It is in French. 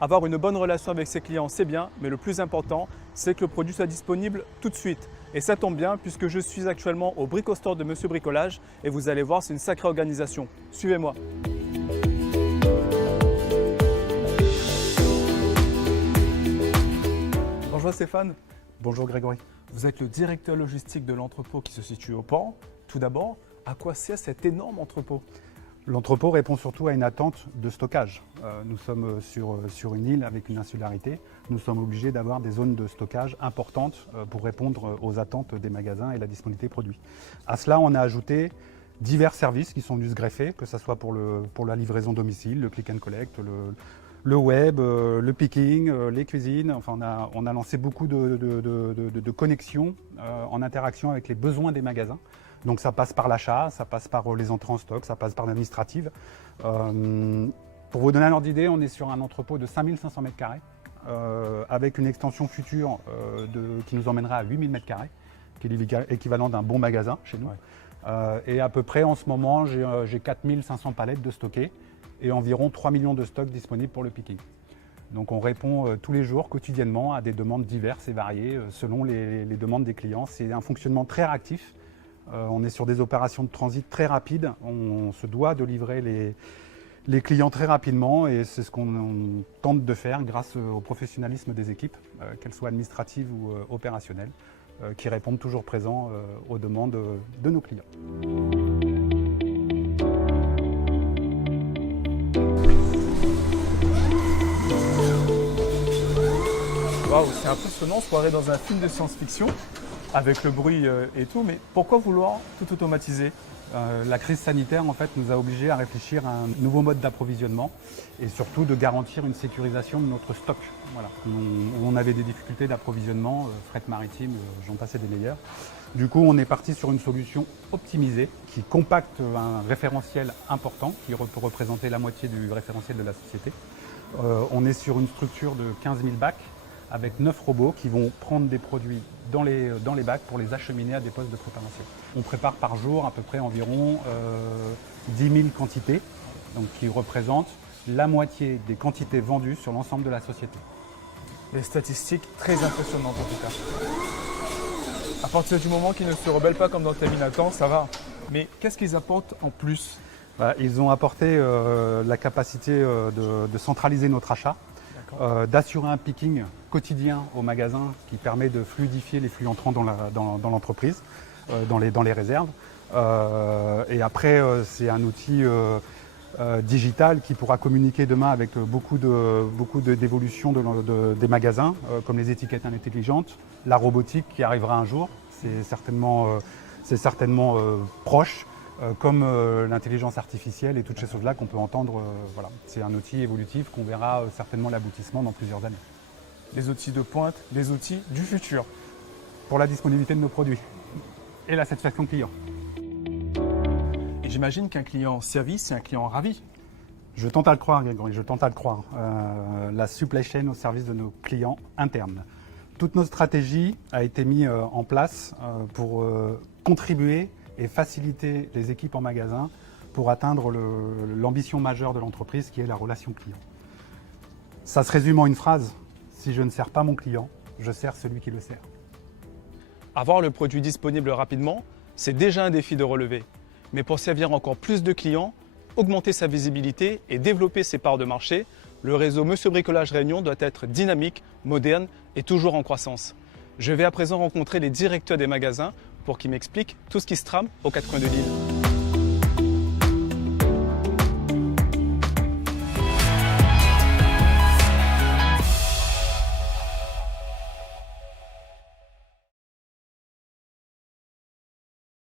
Avoir une bonne relation avec ses clients, c'est bien, mais le plus important, c'est que le produit soit disponible tout de suite. Et ça tombe bien puisque je suis actuellement au Brico Store de Monsieur Bricolage et vous allez voir, c'est une sacrée organisation. Suivez-moi. Bonjour Stéphane. Bonjour Grégory. Vous êtes le directeur logistique de l'entrepôt qui se situe au port. Tout d'abord, à quoi sert cet énorme entrepôt? L'entrepôt répond surtout à une attente de stockage. Nous sommes sur une île avec une insularité. Nous sommes obligés d'avoir des zones de stockage importantes pour répondre aux attentes des magasins et la disponibilité produits. À cela, on a ajouté divers services qui sont venus se greffer, que ce soit pour la livraison domicile, le click and collect, le web, le picking, les cuisines. Enfin, on a lancé beaucoup de connexions en interaction avec les besoins des magasins. Donc ça passe par l'achat, ça passe par les entrées en stock, ça passe par l'administrative. Pour vous donner un ordre d'idée, on est sur un entrepôt de 5500 m², avec une extension future qui nous emmènera à 8000 m², qui est l'équivalent d'un bon magasin chez nous. Ouais. Et à peu près en ce moment, j'ai 4500 palettes de stockées et environ 3 millions de stocks disponibles pour le picking. Donc on répond tous les jours, quotidiennement, à des demandes diverses et variées selon les demandes des clients. C'est un fonctionnement très réactif. On est sur des opérations de transit très rapides. On se doit de livrer les clients très rapidement et c'est ce qu'on tente de faire grâce au professionnalisme des équipes, qu'elles soient administratives ou opérationnelles, qui répondent toujours présents aux demandes de nos clients. Waouh, c'est impressionnant, on se croirait dans un film de science-fiction avec le bruit et tout, mais pourquoi vouloir tout automatiser? La crise sanitaire en fait, nous a obligés à réfléchir à un nouveau mode d'approvisionnement et surtout de garantir une sécurisation de notre stock. Voilà. On avait des difficultés d'approvisionnement, fret maritime, j'en passais des meilleurs. Du coup, on est parti sur une solution optimisée qui compacte un référentiel important qui peut représenter la moitié du référentiel de la société. On est sur une structure de 15 000 bacs avec 9 robots qui vont prendre des produits dans les bacs pour les acheminer à des postes de préparation. On prépare par jour à peu près environ 10 000 quantités, donc qui représentent la moitié des quantités vendues sur l'ensemble de la société. Des statistiques très impressionnantes en tout cas. À partir du moment qu'ils ne se rebellent pas comme dans Terminator, ça va. Mais qu'est-ce qu'ils apportent en plus? Ils ont apporté la capacité de centraliser notre achat, d'assurer un picking quotidien au magasin qui permet de fluidifier les flux entrants dans l'entreprise, dans les réserves. Et après, c'est un outil digital qui pourra communiquer demain avec beaucoup d'évolutions des magasins, comme les étiquettes intelligentes, la robotique qui arrivera un jour, c'est certainement proche. Comme l'intelligence artificielle et toutes ces choses-là qu'on peut entendre. Voilà. C'est un outil évolutif qu'on verra certainement l'aboutissement dans plusieurs années. Les outils de pointe, les outils du futur. Pour la disponibilité de nos produits et la satisfaction client. Et j'imagine qu'un client servi, c'est un client ravi. Je tente à le croire, Grégory, je tente à le croire. La supply chain au service de nos clients internes. Toute notre stratégie a été mise en place pour contribuer et faciliter les équipes en magasin pour atteindre l'ambition majeure de l'entreprise qui est la relation client. Ça se résume en une phrase, si je ne sers pas mon client, je sers celui qui le sert. Avoir le produit disponible rapidement, c'est déjà un défi de relever. Mais pour servir encore plus de clients, augmenter sa visibilité et développer ses parts de marché, le réseau Monsieur Bricolage Réunion doit être dynamique, moderne et toujours en croissance. Je vais à présent rencontrer les directeurs des magasins pour qu'ils m'expliquent tout ce qui se trame aux quatre coins de l'île.